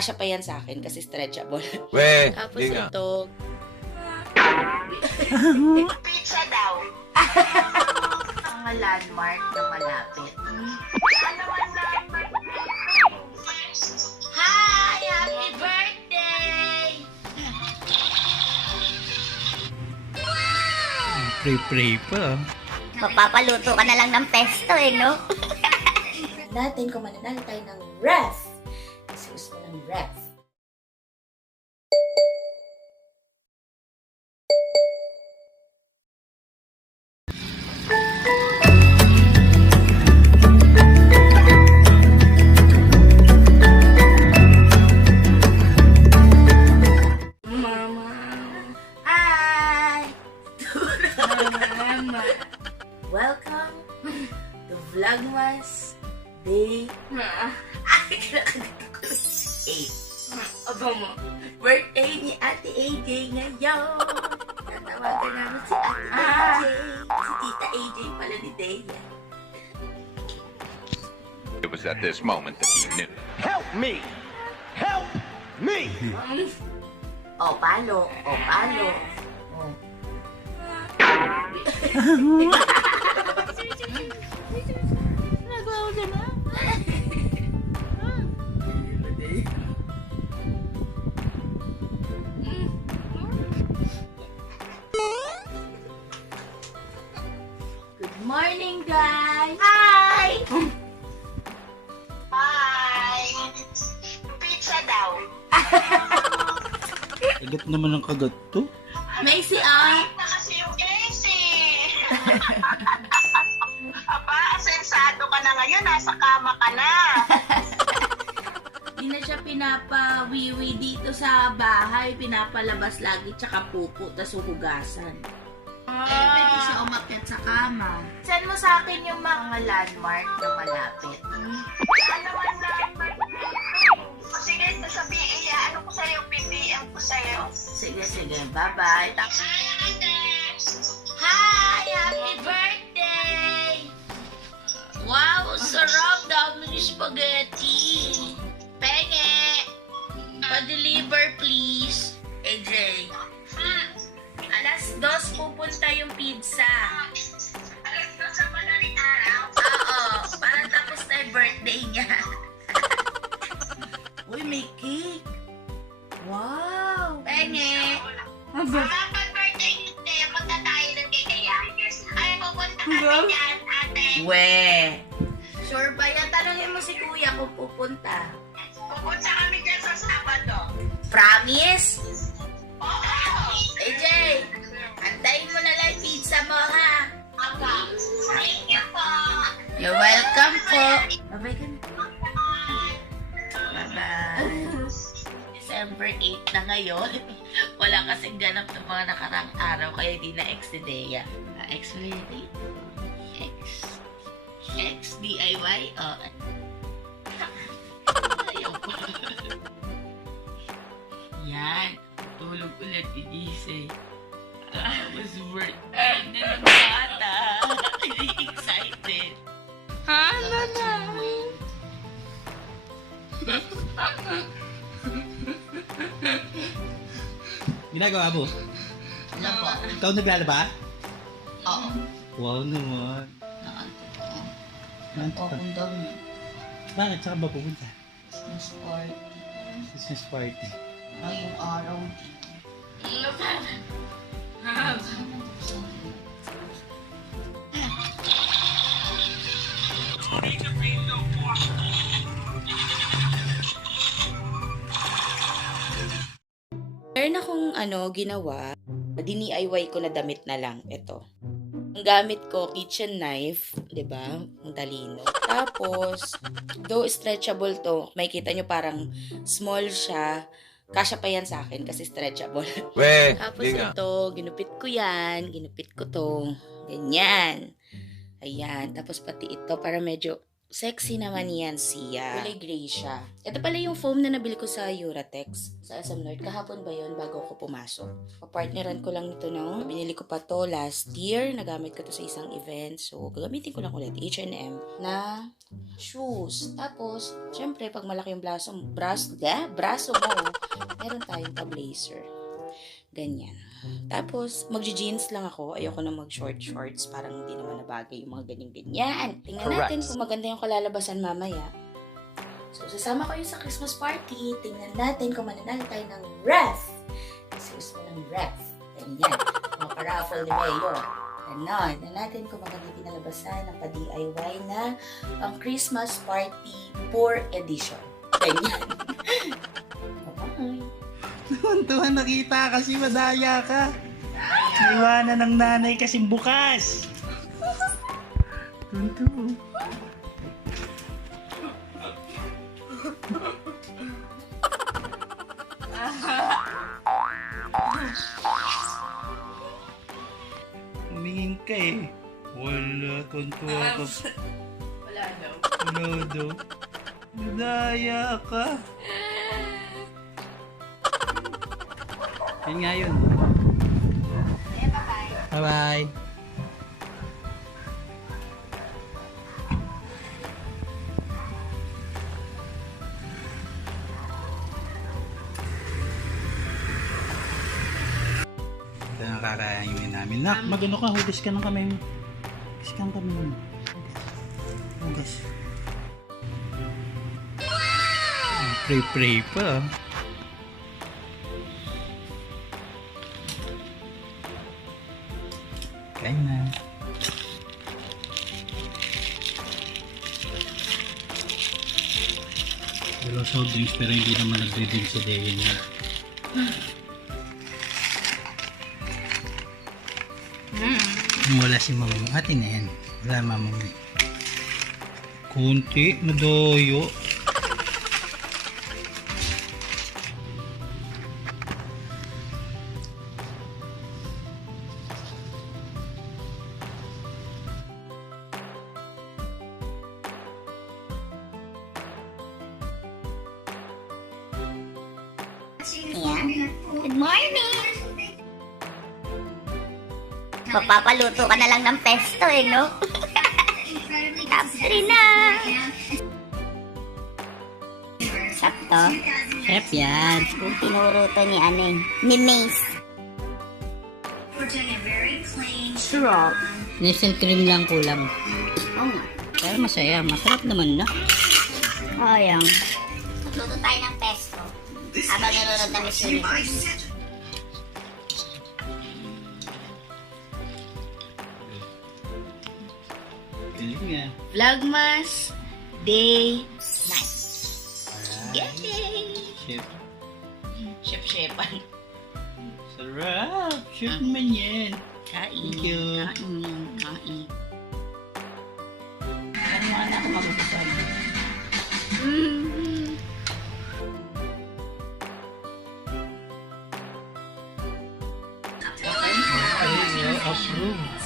Kasya pa yan sa akin kasi stretchable. We, Tapos di nga. ito, Pizza daw. Mga landmark na malapit. Hi! Happy birthday! Pray pa. Magpapaluto ka na lang ng pesto no? natin kung mananalo tayo ng ref. Isuus mo ng ref. Hi! Welcome to Vlogmas Day 8. Aba mo, birthday ni Ate AJ ngayon. Tatawagan namin si Ate AJ. Si Tita AJ pala ni Dea. It was at this moment that he knew. Help me! Help me! O, palo. O, palo. O. Good morning, guys! Hi! Hi! Pizza daw. Kagat naman ang kagat to. Macy, ah! Na kasi yung AC. Aba, asensado ka na ngayon. Nasa kama ka na. Hindi na siya pinapawiwi dito sa bahay. Pinapalabas lagi, tsaka pupo, tas huhugasan. Pwede siya umakyat sa kama. Send mo sa akin yung mga landmark na malapit. Ano man na. Sige, sasabihin niya. Ano ko sa'yo? PPM ko sa'yo. Sige, sige. Bye-bye. Hi! Happy birthday! Wow, sarap! Dami ni spaghetti! Penge! Pa-deliver, please! AJ! Alas 2 pupunta yung pizza. Alas na sa madaling araw. Oo, para tapos na yung birthday niya. Uy, may cake! Wow! Penge! Pag-birthday hindi. Punta tayo ng kikaya. Ay, pupunta kami dyan, ate. We! Sure ba yan? Tanungin mo si kuya kung pupunta. Pupunta kami dyan sa Sabado. Promise? Oo. AJ, antayin mo na lang yung pizza mo, ha? Aba, thank you po. You're welcome po. Bye-bye ka na. Bye-bye. December 8 na ngayon. Wala kasing ganap ng mga nakarang araw, kaya di na X ni Dea. X mo yun, eh? X. X, DIY? Oh. Ayaw ko. Yan. Tulog ulit ni Gisay. Was worth it. Ng bata. Excited. Ha? Ginagawa mo? Ano po? Ikaw naglalaba? Oo. Wow naman. Nakakundam niya. Bakit? Saan ba pupunta? Mas party. Business party. Ngayong araw. Meron akong ginawa, DIY ko na damit na lang. Ito. Ang gamit ko, kitchen knife, 'di ba? Ang talino. Tapos, though stretchable to, makikita nyo parang small siya. Kasya pa yan sa akin kasi stretchable. We, Tapos di nga. ito, ginupit ko to. Ganyan. Ayan. Tapos pati ito, para medyo Sexy naman yan siya. Kulay gray siya. Ito pala yung foam na nabili ko sa Uratex. Sa SM North. Kahapon ba yun bago ako pumasok? Papartneran ko lang ito no. Binili ko pa to last year. Nagamit ko to sa isang event. So, gagamitin ko lang ulit. H&M na shoes. Tapos, syempre, pag malaki yung braso mo, meron tayong pa-blazer. Ganyan. Tapos, magji-jeans lang ako. Ayoko na mag-shorts. Parang hindi naman nabagay yung mga ganyan-ganyan. Tingnan natin kung maganda yung kalalabasan mamaya. So, sasama ko yung sa Christmas party. Tingnan natin kung mananalo tayo ng ref. Kasi gusto ko ng ref. Ganyan. Mga paraffle ni Mayor. Ganon. Tingnan natin kung maganda yung pinalabasan ng pa-DIY na pang Christmas party 4 edition. Ganyan. Bye-bye. Tuwan nakita kasi madaya ka. Iwanan ng nanay kasi bukas. Tunto. Humingin ka eh. Wala, tunto ako. Wala daw. Wala daw. Madaya ka. Yun nga yun. Bye-bye. Ito ang kakainin namin. Nak, magano ka? Hugas ka ng kamay mo. Hugas ka ng kamay mo. Hugas. Pray-pray pa. Kain na. Dalawang soft drinks pero hindi naman nagre-drink si Deyan niya. Wala si mama mo. Atin na yan. Wala mama mo. Kunti. Nadoyo. Ayan. Good morning! Mapapaluto ka na lang ng pesto eh, no? Top 3 na! Sakto. Chef yan. Yung tinuro to ni ano eh, ni Mace. Syrup. Nestle cream lang kulang. Oh nga. Pero masaya. Masarap naman na. Oh, yan. Magluto tayo ng pesto. Habang nanonood ng Miss Universe. Galing nga. Vlogmas Day 9. Alright. Yay! Chef. Chef-chefan. Sarap. Chef naman yan. Kain. Thank you. Kain. Ano nga na ako mag-usasan? Approve.